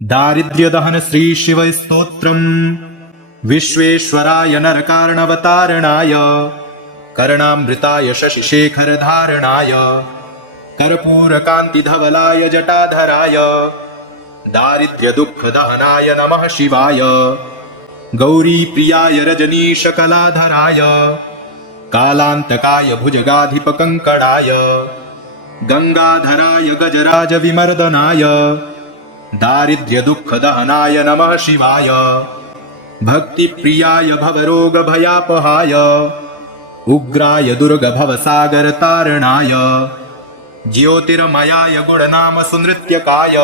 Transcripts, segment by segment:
दारिद्र्यदहन श्री शिव स्तोत्रम् विश्वेश्वराय नरकार्णवतारणाय कर्णामृताय शशिशेखरधारणाय कर्पूरकान्तिधवलाय जटाधराय दारिद्र्यदुःखदहनाय नमः शिवाय गौरीप्रियाय रजनीशकलाधराय कालान्तकाय भुजगाधिपकङ्कणाय गंगाधराय गजराजविमर्दनाय दारिद्र्यदुःखदहनाय नमः शिवाय भक्तिप्रियाय भवरोगभयापहाय उग्राय दुर्गभवसागरतारणाय ज्योतिर्मयाय गुणनामसुनृत्यकाय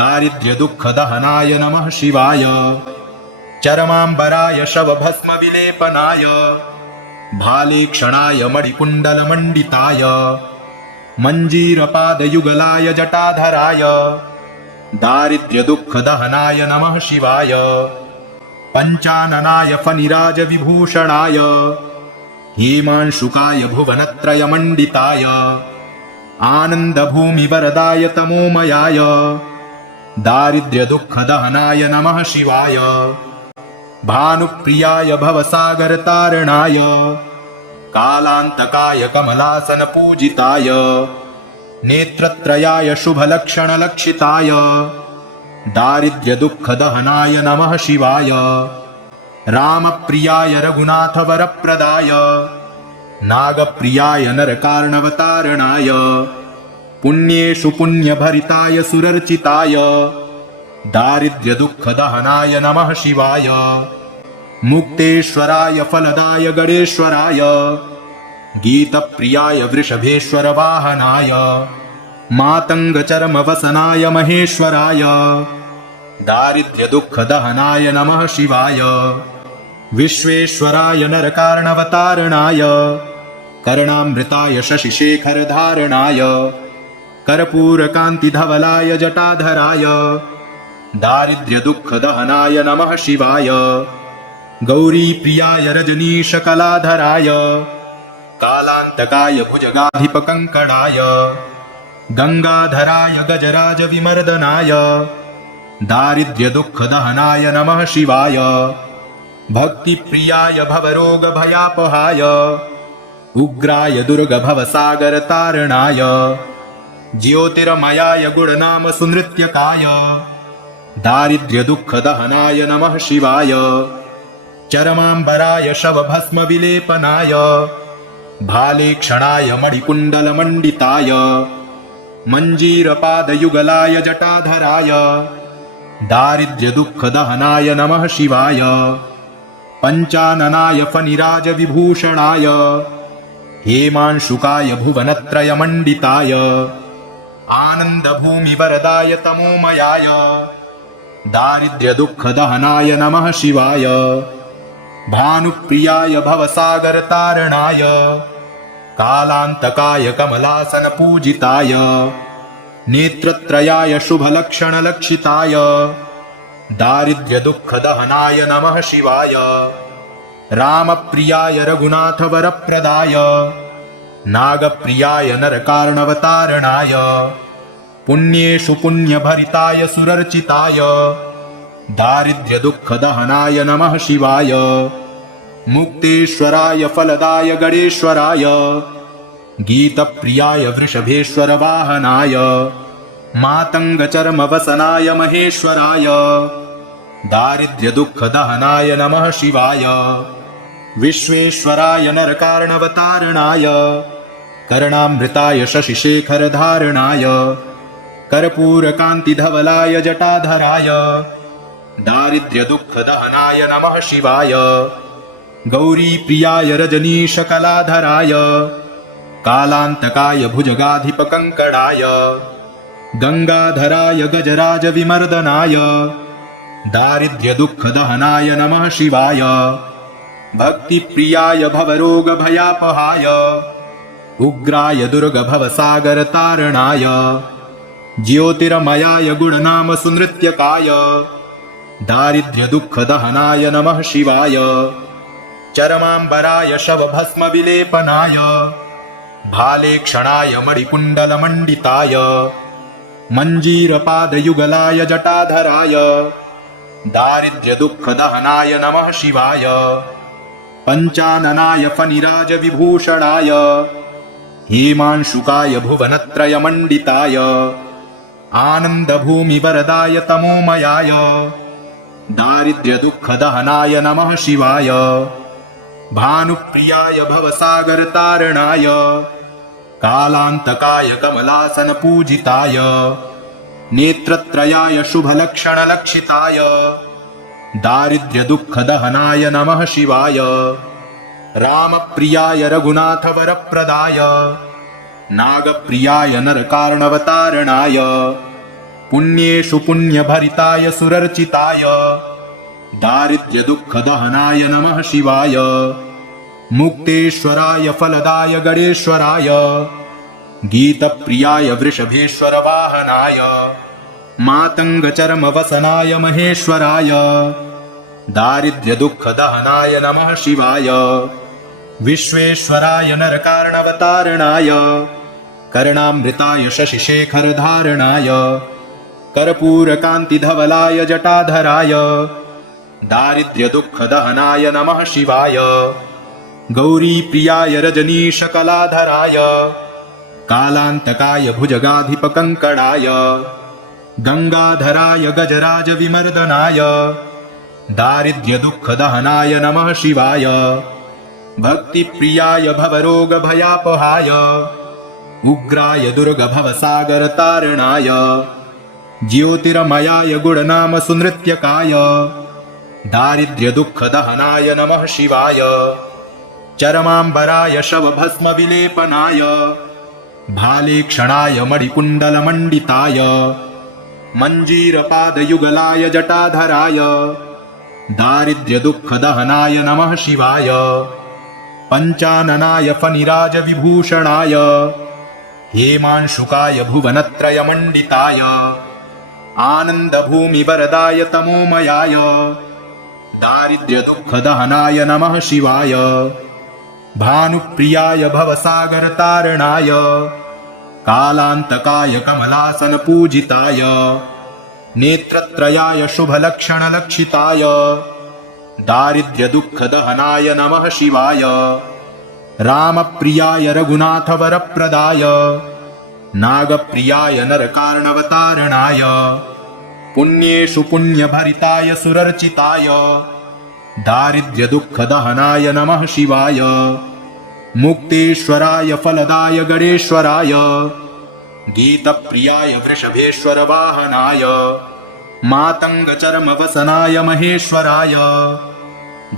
दारिद्र्यदुःखदहनाय नमः शिवाय चरमाम्बराय शवभस्मविलेपनाय भालेक्षणाय मणिकुण्डलमण्डिताय मञ्जीरपादयुगलाय जटाधराय दारिद्र्यदुःखदहनाय नमः शिवाय पञ्चाननाय फणिराजविभूषणाय हेमांशुकाय भुवनत्रयमण्डिताय आनन्दभूमिवरदाय तमोमयाय दारिद्र्यदुःखदहनाय नमः शिवाय भानुप्रियाय भवसागरतारणाय कालान्तकाय कमलासनपूजिताय नेत्रत्रयाय शुभलक्षणलक्षिताय दारिद्र्यदुःखदहनाय नमः शिवाय रामप्रियाय रघुनाथवरप्रदाय नागप्रियाय नरकार्णवतारणाय पुण्येषु पुण्यभरिताय सुरर्चिताय दारिद्र्यदुःखदहनाय नमः शिवाय मुक्तेश्वराय फलदाय गणेश्वराय गीतप्रियाय वृषभेश्वरवाहनाय मातङ्गचर्मवसनाय महेश्वराय दारिद्र्यदुःखदहनाय नमः शिवाय विश्वेश्वराय नरकार्णवतारणाय कर्णामृताय शशिशेखरधारणाय कर्पूरकान्तिधवलाय जटाधराय दारिद्र्यदुःखदहनाय नमः शिवाय गौरीप्रियाय रजनीशकलाधराय कालान्तकाय भुजगाधिपकङ्कणाय गंगाधराय गजराजविमर्दनाय दारिद्र्यदुःखदहनाय नमः शिवाय भक्तिप्रियाय भवरोगभयापहाय उग्राय दुर्गभवसागरतारणाय ज्योतिर्मयाय गुणनामसुनृत्यकाय दारिद्र्यदुःखदहनाय नमः शिवाय चरमाम्बराय शवभस्मविलेपनाय भालेक्षणाय मणिकुण्डलमण्डिताय मञ्जीरपादयुगलाय जटाधराय दारिद्र्यदुःखदहनाय नमः शिवाय पञ्चाननाय फणिराजविभूषणाय हेमांशुकाय भुवनत्रयमण्डिताय आनन्दभूमिवरदाय तमोमयाय दारिद्र्यदुःखदहनाय नमः शिवाय भानुप्रियाय भवसागरतारणाय कालान्तकाय कमलासनपूजिताय नेत्रत्रयाय शुभलक्षणलक्षिताय दारिद्र्यदुःखदहनाय नमः शिवाय रामप्रियाय रघुनाथवरप्रदाय नागप्रियाय नरकार्णवतारणाय पुण्येषु पुण्यभरिताय सुरर्चिताय दारिद्र्यदुःखदहनाय नमः शिवाय मुक्तेश्वराय फलदाय गणेश्वराय गीतप्रियाय वृषभेश्वरवाहनाय मातङ्गचर्मवसनाय महेश्वराय दारिद्र्यदुःखदहनाय नमः शिवाय विश्वेश्वराय नरकार्णवतारणाय कर्णामृताय शशिशेखरधारणाय कर्पूरकान्तिधवलाय जटाधराय दारिद्र्यदुःखदहनाय नमः शिवाय गौरीप्रियाय रजनीशकलाधराय कालान्तकाय भुजगाधिपकङ्कणाय गंगाधराय गजराजविमर्दनाय दारिद्र्यदुःखदहनाय नमः शिवाय भक्तिप्रियाय भवरोगभयापहाय उग्राय दुर्गभवसागरतारणाय ज्योतिर्मयाय गुणनामसुनृत्यकाय दारिद्र्यदुःखदहनाय नमः शिवाय चरमाम्बराय शवभस्मविलेपनाय भालेक्षणाय मणिकुण्डलमण्डिताय मञ्जीरपादयुगलाय जटाधराय दारिद्र्यदुःखदहनाय नमः शिवाय पञ्चाननाय फणिराजविभूषणाय हेमांशुकाय भुवनत्रयमण्डिताय आनन्दभूमिवरदाय तमोमयाय दारिद्र्यदुःखदहनाय नमः शिवाय भानुप्रियाय भवसागरतारणाय कालान्तकाय कमलासनपूजिताय नेत्रत्रयाय शुभलक्षणलक्षिताय दारिद्र्यदुःखदहनाय नमः शिवाय रामप्रियाय रघुनाथवरप्रदाय नागप्रियाय नरकार्णवतारणाय पुण्येषु पुण्यभरिताय सुरर्चिताय दारिद्र्यदुःखदहनाय नमः शिवाय मुक्तेश्वराय फलदाय गणेश्वराय गीतप्रियाय वृषभेश्वरवाहनाय मातङ्गचर्मवसनाय महेश्वराय दारिद्र्यदुःखदहनाय नमः शिवाय विश्वेश्वराय नरकार्णवतारणाय कर्णामृताय शशिशेखरधारणाय कर्पूरकान्तिधवलाय जटाधराय दारिद्र्यदुःखदहनाय नमः शिवाय गौरीप्रियाय रजनीशकलाधराय कालान्तकाय भुजगाधिपकङ्कणाय गङ्गाधराय गजराजविमर्दनाय दारिद्र्यदुःखदहनाय नमः शिवाय भक्तिप्रियाय भवरोगभयापहाय उग्राय दुर्गभवसागरतारणाय ज्योतिर्मयाय गुणनामसुनृत्यकाय दारिद्र्यदुःखदहनाय नमः शिवाय चरमाम्बराय शवभस्मविलेपनाय भालेक्षणाय मणिकुण्डलमण्डिताय मञ्जीरपादयुगलाय जटाधराय दारिद्र्यदुःखदहनाय नमः शिवाय पञ्चाननाय फणिराजविभूषणाय हेमांशुकाय भुवनत्रयमण्डिताय आनन्दभूमिवरदाय तमोमयाय दारिद्र्यदुःखदहनाय नमः शिवाय भानुप्रियाय भवसागरतारणाय कालान्तकाय कमलासनपूजिताय नेत्रत्रयाय शुभलक्षणलक्षिताय दारिद्र्यदुःखदहनाय नमः शिवाय रामप्रियाय रघुनाथवरप्रदाय नागप्रियाय नरकार्णवतारणाय पुण्येषु पुण्यभरिताय सुरर्चिताय दारिद्र्यदुःखदहनाय नमः शिवाय मुक्तेश्वराय फलदाय गणेश्वराय गीतप्रियाय वृषभेश्वरवाहनाय मातङ्गचर्मवसनाय महेश्वराय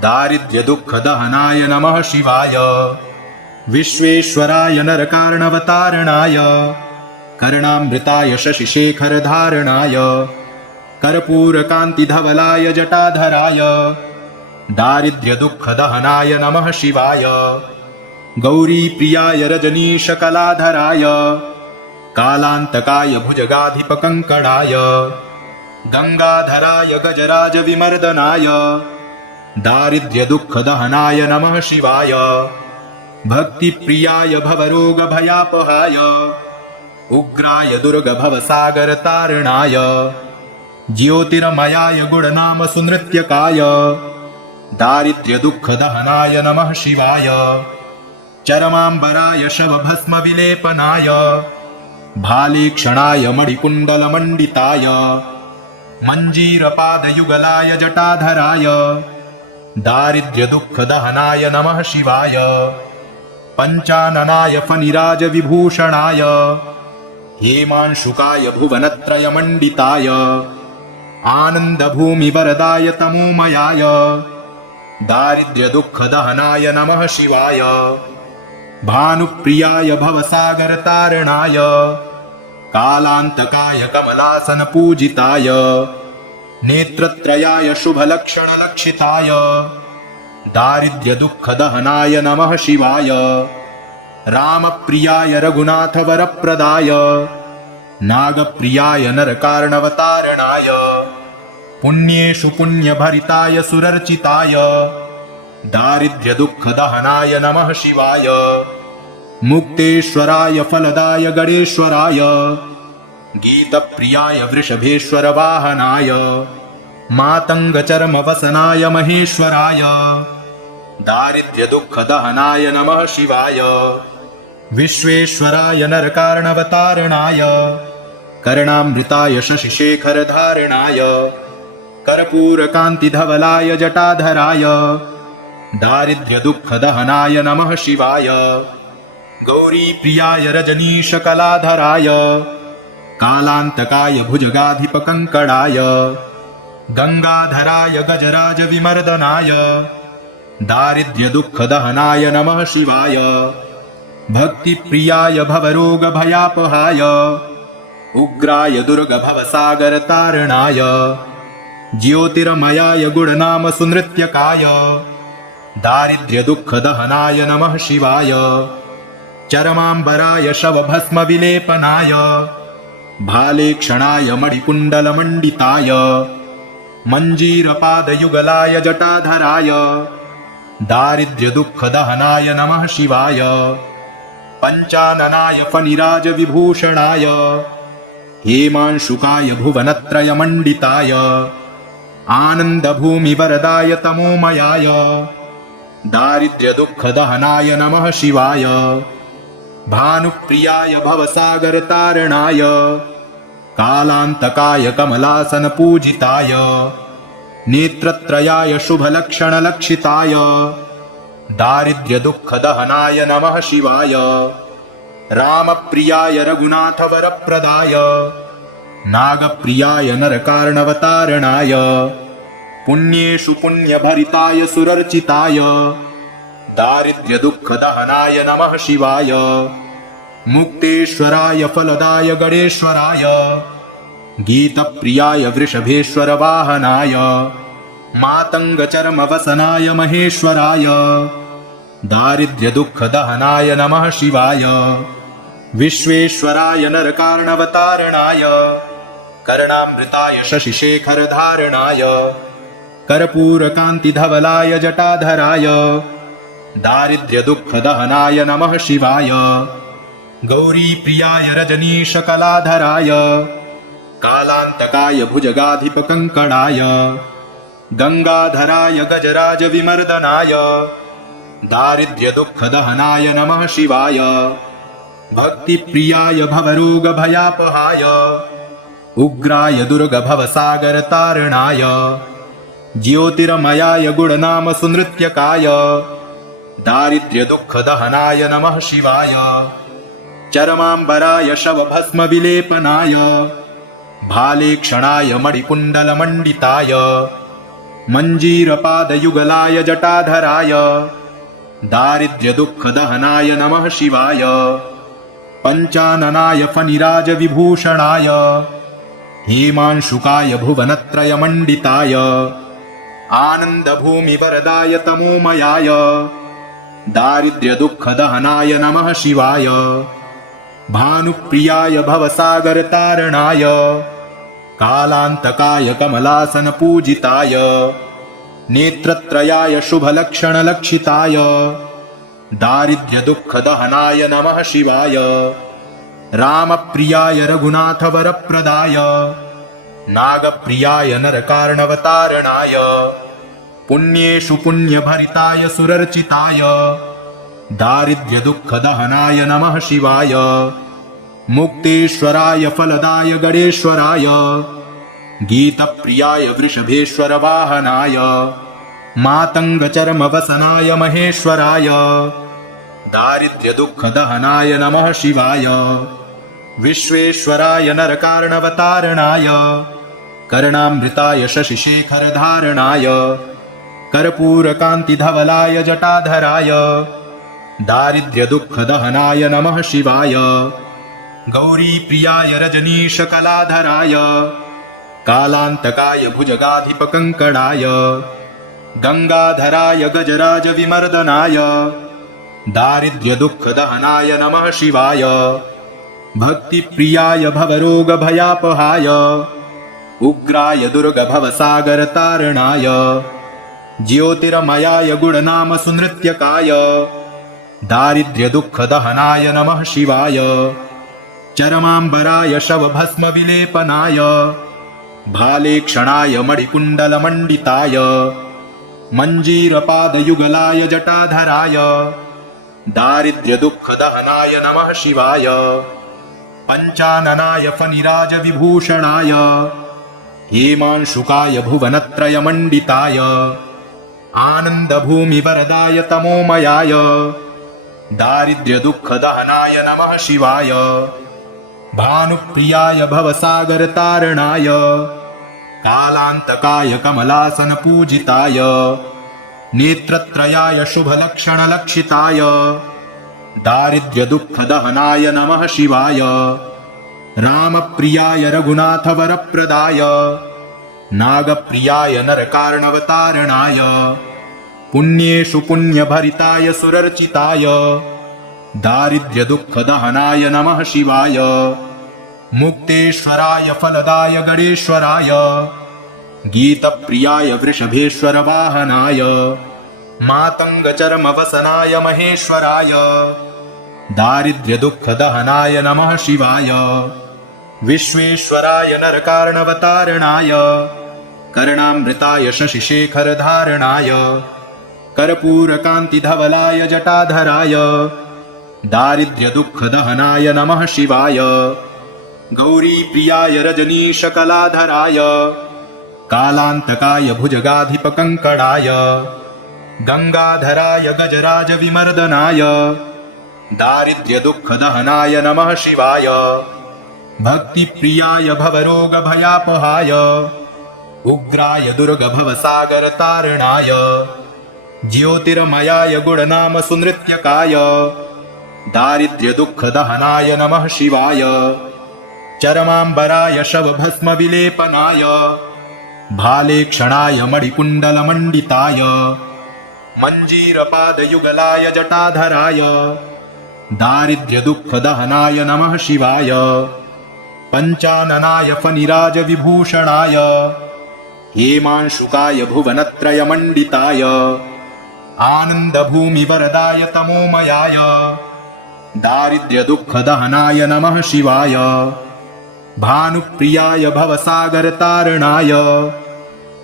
दारिद्र्यदुःखदहनाय नमः शिवाय विश्वेश्वराय नरकार्णवतारणाय कर्णामृताय शशिशेखरधारणाय कर्पूरकान्तिधवलाय जटाधराय दारिद्र्यदुःखदहनाय नमः शिवाय गौरीप्रियाय रजनीशकलाधराय कालान्तकाय भुजगाधिपकङ्कणाय गङ्गाधराय गजराजविमर्दनाय दारिद्र्यदुःखदहनाय नमः शिवाय भक्तिप्रियाय भवरोगभयापहाय उग्राय दुर्गभवसागरतारणाय ज्योतिर्मयाय गुणनामसुनृत्यकाय दारिद्र्यदुःखदहनाय नमः शिवाय चरमाम्बराय शवभस्मविलेपनाय भालेक्षणाय मणिकुण्डलमण्डिताय मञ्जीरपादयुगलाय जटाधराय दारिद्र्यदुःखदहनाय नमः शिवाय पञ्चाननाय फणिराजविभूषणाय हेमांशुकाय भुवनत्रयमण्डिताय आनन्दभूमिवरदाय तमोमयाय दारिद्र्यदुःखदहनाय नमः शिवाय भानुप्रियाय भवसागरतारणाय कालान्तकाय कमलासनपूजिताय नेत्रत्रयाय शुभलक्षणलक्षिताय दारिद्र्यदुःखदहनाय नमः शिवाय रामप्रियाय रघुनाथवरप्रदाय नागप्रियाय नरकार्णवतारणाय पुण्येषु पुण्यभरिताय सुरर्चिताय दारिद्र्यदुःखदहनाय नमः शिवाय मुक्तेश्वराय फलदाय गणेश्वराय गीतप्रियाय वृषभेश्वरवाहनाय मातङ्गचर्मवसनाय महेश्वराय दारिद्र्यदुःखदहनाय नमः शिवाय विश्वेश्वराय नरकार्णवतारणाय कर्णामृताय शशिशेखरधारणाय कर्पूरकान्तिधवलाय जटाधराय दारिद्र्यदुःखदहनाय नमः शिवाय गौरीप्रियाय रजनीशकलाधराय कालान्तकाय भुजगाधिपकङ्कणाय गङ्गाधराय गजराजविमर्दनाय दारिद्र्यदुःखदहनाय नमः शिवाय भक्तिप्रियाय भवरोगभयापहाय उग्राय दुर्गभवसागरतारणाय ज्योतिर्मयाय गुणनामसुनृत्यकाय दारिद्र्यदुःखदहनाय नमः शिवाय चरमाम्बराय शवभस्मविलेपनाय भालेक्षणाय मणिकुण्डलमण्डिताय मञ्जीरपादयुगलाय जटाधराय दारिद्र्यदुःखदहनाय नमः शिवाय पञ्चाननाय फणिराजविभूषणाय हेमांशुकाय भुवनत्रयमण्डिताय आनन्दभूमिवरदाय तमोमयाय दारिद्र्यदुःखदहनाय नमः शिवाय भानुप्रियाय भवसागरतारणाय कालान्तकाय कमलासनपूजिताय नेत्रत्रयाय शुभलक्षणलक्षिताय दारिद्र्यदुःखदहनाय नमः शिवाय रामप्रियाय रघुनाथवरप्रदाय नागप्रियाय नरकार्णवतारणाय पुण्येषु पुण्यभरिताय सुरर्चिताय दारिद्र्यदुःखदहनाय नमः शिवाय मुक्तेश्वराय फलदाय गणेश्वराय गीतप्रियाय वृषभेश्वरवाहनाय मातङ्गचर्मवसनाय महेश्वराय दारिद्र्यदुःखदहनाय नमः शिवाय विश्वेश्वराय नरकार्णवतारणाय कर्णामृताय शशिशेखरधारणाय कर्पूरकान्तिधवलाय जटाधराय दारिद्र्यदुःखदहनाय नमः शिवाय गौरीप्रियाय रजनीशकलाधराय कालान्तकाय भुजगाधिपकङ्कणाय गङ्गाधराय गजराजविमर्दनाय दारिद्र्यदुःखदहनाय नमः शिवाय भक्तिप्रियाय भवरोगभयापहाय उग्राय दुर्गभवसागरतारणाय ज्योतिर्मयाय गुणनामसुनृत्यकाय दारिद्र्यदुःखदहनाय नमः शिवाय चरमाम्बराय शवभस्मविलेपनाय भालेक्षणाय मणिकुण्डलमण्डिताय मञ्जीरपादयुगलाय जटाधराय दारिद्र्यदुःखदहनाय नमः शिवाय पञ्चाननाय फणिराजविभूषणाय हेमांशुकाय भुवनत्रयमण्डिताय आनन्दभूमिवरदाय तमोमयाय दारिद्र्यदुःखदहनाय नमः शिवाय भानुप्रियाय भवसागरतारणाय कालान्तकाय कमलासनपूजिताय नेत्रत्रयाय शुभलक्षणलक्षिताय दारिद्र्यदुःखदहनाय नमः शिवाय रामप्रियाय रघुनाथवरप्रदाय नागप्रियाय नरकार्णवतारणाय पुण्येषु पुण्यभरिताय सुरर्चिताय दारिद्र्यदुःखदहनाय नमः शिवाय मुक्तेश्वराय फलदाय गणेश्वराय गीतप्रियाय वृषभेश्वरवाहनाय मातङ्गचर्मवसनाय महेश्वराय दारिद्र्यदुःखदहनाय नमः शिवाय विश्वेश्वराय नरकार्णवतारणाय कर्णामृताय शशिशेखरधारणाय कर्पूरकान्तिधवलाय जटाधराय दारिद्र्यदुःखदहनाय नमः शिवाय गौरीप्रियाय रजनीशकलाधराय कालान्तकाय भुजगाधिपकङ्कणाय गङ्गाधराय गजराजविमर्दनाय दारिद्र्यदुःखदहनाय नमः शिवाय भक्तिप्रियाय भवरोगभयापहाय उग्राय दुर्गभवसागरतारणाय ज्योतिर्मयाय गुणनामसुनृत्यकाय दारिद्र्यदुःखदहनाय नमः शिवाय चरमाम्बराय शवभस्मविलेपनाय भालेक्षणाय मणिकुण्डलमण्डिताय मञ्जीरपादयुगलाय जटाधराय दारिद्र्यदुःखदहनाय नमः शिवाय पञ्चाननाय फणिराजविभूषणाय हेमांशुकाय भुवनत्रयमण्डिताय आनन्दभूमिवरदाय तमोमयाय दारिद्र्यदुःखदहनाय नमः शिवाय भानुप्रियाय भवसागरतारणाय कालान्तकाय कमलासनपूजिताय नेत्रत्रयाय शुभलक्षणलक्षिताय दारिद्र्यदुःखदहनाय नमः शिवाय रामप्रियाय रघुनाथवरप्रदाय नागप्रियाय नरकार्णवतारणाय पुण्येषु पुण्यभरिताय सुरर्चिताय दारिद्र्यदुःखदहनाय नमः शिवाय मुक्तेश्वराय फलदाय गणेश्वराय गीतप्रियाय वृषभेश्वरवाहनाय मातङ्गचर्मवसनाय महेश्वराय दारिद्र्यदुःखदहनाय नमः शिवाय विश्वेश्वराय नरकार्णवतारणाय कर्णामृताय शशिशेखरधारणाय कर्पूरकान्तिधवलाय जटाधराय दारिद्र्यदुःखदहनाय नमः शिवाय गौरीप्रियाय रजनीशकलाधराय कालान्तकाय भुजगाधिपकङ्कणाय गङ्गाधराय गजराजविमर्दनाय दारिद्र्यदुःखदहनाय नमः शिवाय भक्तिप्रियाय भवरोगभयापहाय उग्राय दुर्गभवसागरतारणाय ज्योतिर्मयाय गुणनामसुनृत्यकाय दारिद्र्यदुःखदहनाय नमः शिवाय चरमाम्बराय शवभस्मविलेपनाय भालेक्षणाय मणिकुण्डलमण्डिताय मञ्जीरपादयुगलाय जटाधराय दारिद्र्यदुःखदहनाय नमः शिवाय पञ्चाननाय फणिराजविभूषणाय हेमांशुकाय भुवनत्रयमण्डिताय आनन्दभूमिवरदाय तमोमयाय दारिद्र्यदुःखदहनाय नमः शिवाय भानुप्रियाय भवसागरतारणाय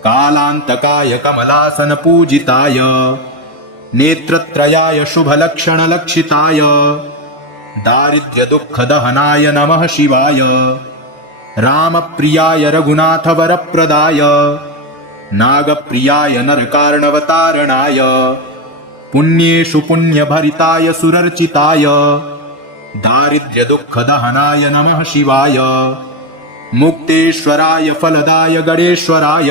कालान्तकाय कमलासनपूजिताय नेत्रत्रयाय शुभलक्षणलक्षिताय दारिद्र्यदुःखदहनाय नमः शिवाय रामप्रियाय रघुनाथवरप्रदाय नागप्रियाय नरकार्णवतारणाय पुण्येषु पुण्यभरिताय सुरर्चिताय दारिद्र्यदुःखदहनाय नमः शिवाय मुक्तेश्वराय फलदाय गणेश्वराय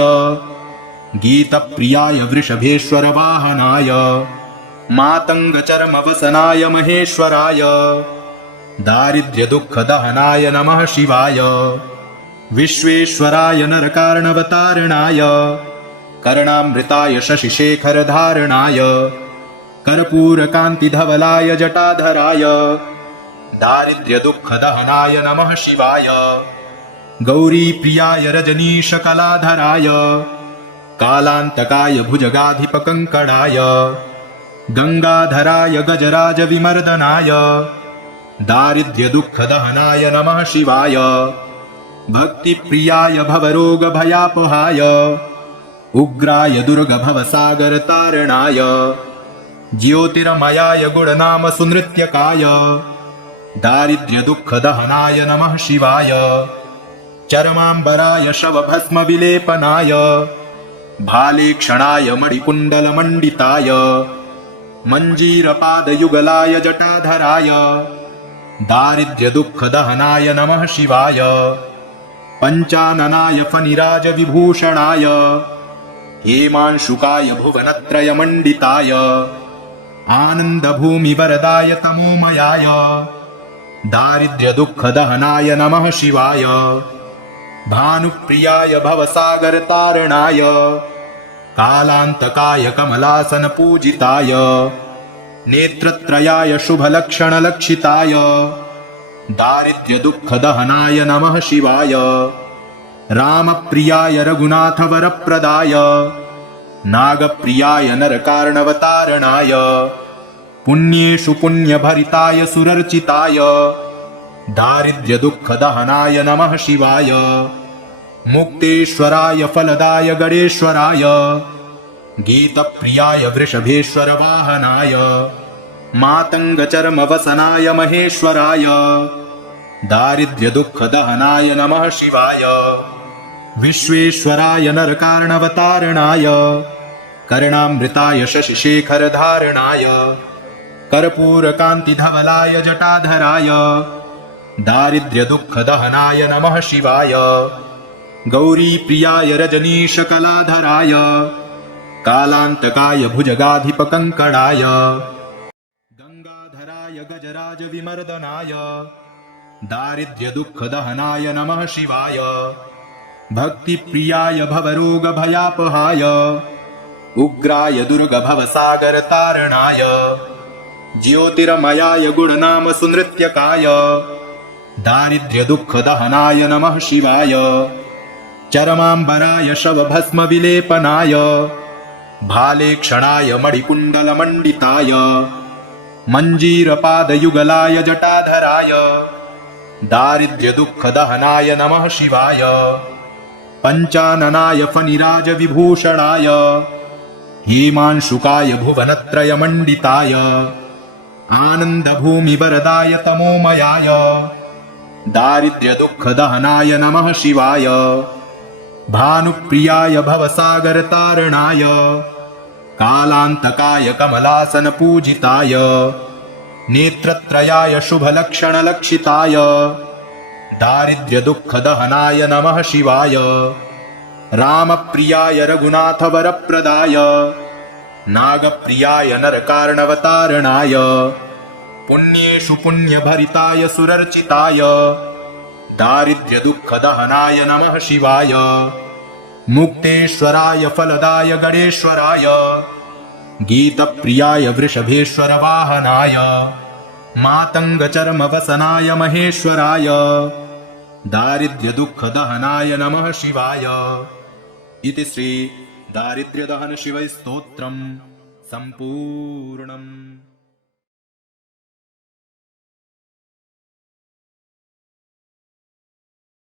गीतप्रियाय वृषभेश्वरवाहनाय मातङ्गचर्मवसनाय महेश्वराय दारिद्र्यदुःखदहनाय नमः शिवाय विश्वेश्वराय नरकार्णवतारणाय कर्णामृताय शशिशेखरधारणाय कर्पूरकान्तिधवलाय जटाधराय दारिद्र्यदुःखदहनाय नमः शिवाय गौरीप्रियाय रजनीशकलाधराय कालान्तकाय भुजगाधिपकङ्कणाय गङ्गाधराय गजराजविमर्दनाय दारिद्र्यदुःखदहनाय नमः शिवाय भक्तिप्रियाय भवरोगभयापहाय उग्राय दुर्गभवसागरतारणाय ज्योतिर्मयाय गुणनामसुनृत्यकाय दारिद्र्यदुःखदहनाय नमः शिवाय चरमाम्बराय शवभस्मविलेपनाय भालेक्षणाय मणिकुण्डलमण्डिताय मञ्जीरपादयुगलाय जटाधराय दारिद्र्यदुःखदहनाय नमः शिवाय पञ्चाननाय फणिराजविभूषणाय हेमांशुकाय भुवनत्रयमण्डिताय आनन्दभूमिवरदाय तमोमयाय दारिद्र्यदुःखदहनाय नमः शिवाय भानुप्रियाय भवसागरतारणाय कालान्तकाय कमलासनपूजिताय नेत्रत्रयाय शुभलक्षणलक्षिताय दारिद्र्यदुःखदहनाय नमः शिवाय रामप्रियाय रघुनाथवरप्रदाय नागप्रियाय नरकार्णवतारणाय पुण्येषु पुण्यभरिताय सुरर्चिताय दारिद्र्यदुःखदहनाय नमः शिवाय मुक्तेश्वराय फलदाय गणेश्वराय गीतप्रियाय वृषभेश्वर वाहनाय मातङ्गचर्मवसनाय महेश्वराय दारिद्र्यदुःखदहनाय नमः शिवाय विश्वेश्वराय नरकार्णवतारणाय कर्णामृताय शशिशेखरधारणाय कर्पूरकान्तिधवलाय जटाधराय दारिद्र्यदुःखदहनाय नमः शिवाय गौरीप्रियाय रजनीशकलाधराय कालान्तकाय भुजगाधिपकङ्कणाय गङ्गाधराय गजराजविमर्दनाय दारिद्र्यदुःखदहनाय नमः शिवाय भक्तिप्रियाय भवरोगभयापहाय उग्राय दुर्गभवसागरतारणाय ज्योतिर्मयाय गुणनाम सुनृत्यकाय दारिद्र्यदुःखदहनाय नमः शिवाय चरमाम्बराय शवभस्मविलेपनाय भालेक्षणाय मणिकुण्डलमण्डिताय मञ्जीरपादयुगलाय जटाधराय दारिद्र्यदुःखदहनाय नमः शिवाय पञ्चाननाय फणिराजविभूषणाय हेमांशुकाय भुवनत्रयमण्डिताय आनन्दभूमिवरदाय तमोमयाय दारिद्र्यदुःखदहनाय नमः शिवाय भानुप्रियाय भवसागरतारणाय कालान्तकाय कमलासनपूजिताय नेत्रत्रयाय शुभलक्षणलक्षिताय दारिद्र्यदुःखदहनाय नमः शिवाय रामप्रियाय रघुनाथवरप्रदाय नागप्रियाय नरकार्णवतारणाय पुण्येषु पुण्यभरिताय सुरर्चिताय दारिद्र्यदुःखदहनाय नमः शिवाय मुक्तेश्वराय फलदाय गणेश्वराय गीतप्रियाय वृषभेश्वर वाहनाय मातङ्गचर्मवसनाय महेश्वराय दारिद्र्यदुःखदहनाय नमः शिवाय। इति श्री दारिद्र्यदहन शिवस्तोत्रम् सम्पूर्णम्।